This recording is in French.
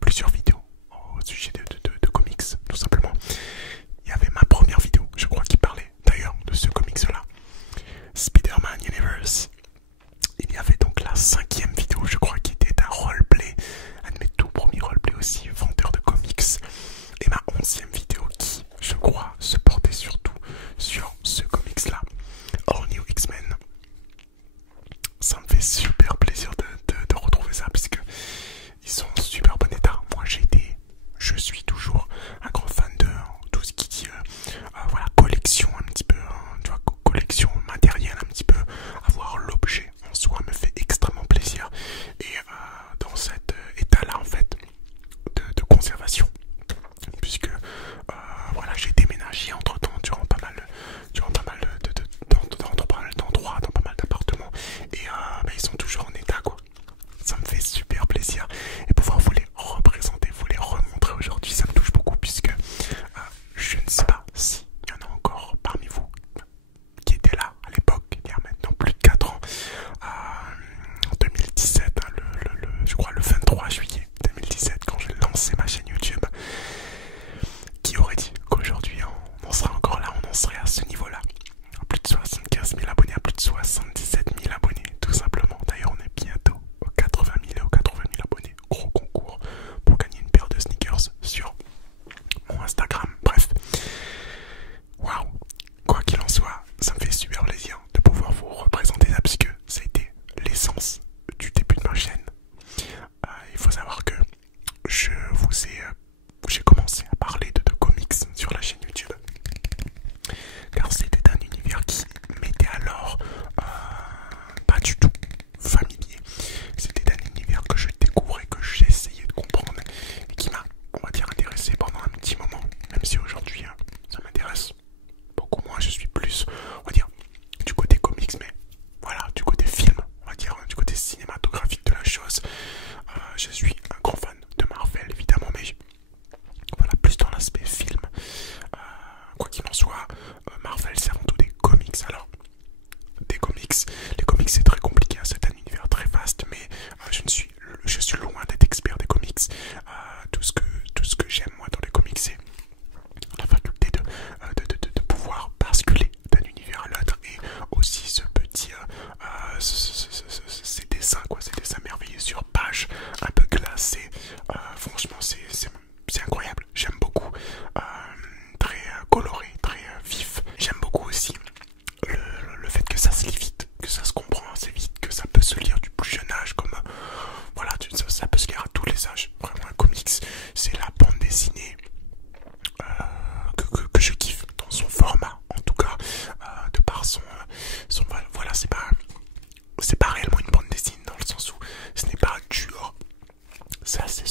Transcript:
plusieurs vidéos au sujet de comics, tout simplement. Il y avait ma première vidéo, je crois, qui parlait d'ailleurs de ce comics-là, Spider-Man Universe. Il y avait donc la 5e vidéo, je crois, qui était un roleplay, un de mes tout premiers roleplays aussi, vendeur de comics. Et ma 11e vidéo qui, je crois, se portait surtout sur ce comics-là, All New X-Men. Ça me fait super plaisir de retrouver ça, puisque ils sont en super bon état. Moi, je suis toujours un grand fan de tout ce qui dit voilà, collection un petit peu, tu vois, collection matérielle un petit peu. Avoir l'objet en soi me fait extrêmement plaisir. Et dans cet état-là, en fait, de conservation, puisque voilà, j'ai déménagé entre temps durant pas mal d'endroits, dans pas mal d'appartements, et ils sont toujours en état, quoi. Ça me fait super plaisir, et pouvoir vous les représenter, vous les remontrer aujourd'hui, ça me touche beaucoup, puisque je ne sais pas s'il y en a encore parmi vous qui étaient là à l'époque, il y a maintenant plus de 4 ans, en 2017, hein, je crois le 23 juillet 2017, quand j'ai lancé ma chaîne YouTube. Qui aurait dit qu'aujourd'hui on en serait encore là, on en serait à ce niveau-là, à plus de 75 000 abonnés, à plus de 77 000 abonnés, tout simplement. D'ailleurs, on est bientôt aux 80 000 et aux 80 000 abonnés. Gros concours pour gagner une paire de sneakers sur mon Instagram. Bref, waouh, quoi qu'il en soit, ça me fait super plaisir de pouvoir vous représenter ça, puisque ça a été l'essence du début de ma chaîne. Il faut savoir que j'ai commencé à parler de comics sur la chaîne YouTube, car c'était un univers qui m'était alors pas du tout familier. C'était un univers que je découvrais, que j'essayais de comprendre, et qui m'a, on va dire, intéressé pendant un petit moment, même si aujourd'hui ça m'intéresse beaucoup moins. Je suis plus, on va dire, du côté comics, mais voilà, du côté film, on va dire, du côté cinématographique de la chose. Je suis un grand fan de Marvel, évidemment, mais voilà, plus dans l'aspect film. Quoi qu'il en soit, Marvel, c'est avant tout des comics. Alors, des comics, les comics c'est très compliqué, hein, c'est un univers très vaste, mais je suis loin d'être expert des comics. Tout ce que j'aime moi dans les comics, c'est la faculté de pouvoir basculer d'un univers à l'autre, et aussi ce petit ces dessins, quoi, ces dessins merveilleux sur page un peu glacés. Franchement, c'est incroyable, j'aime beaucoup. Très coloré, très vif. J'aime beaucoup aussi le fait que ça se lit vite, que ça se comprend assez vite, que ça peut se lire du plus jeune âge, comme voilà, ça peut se lire à tous les âges. Vraiment, un comics, c'est la bande dessinée que je kiffe dans son format, en tout cas, de par son voilà, c'est pas réellement une bande dessinée, dans le sens où ce n'est pas dur, c'est assez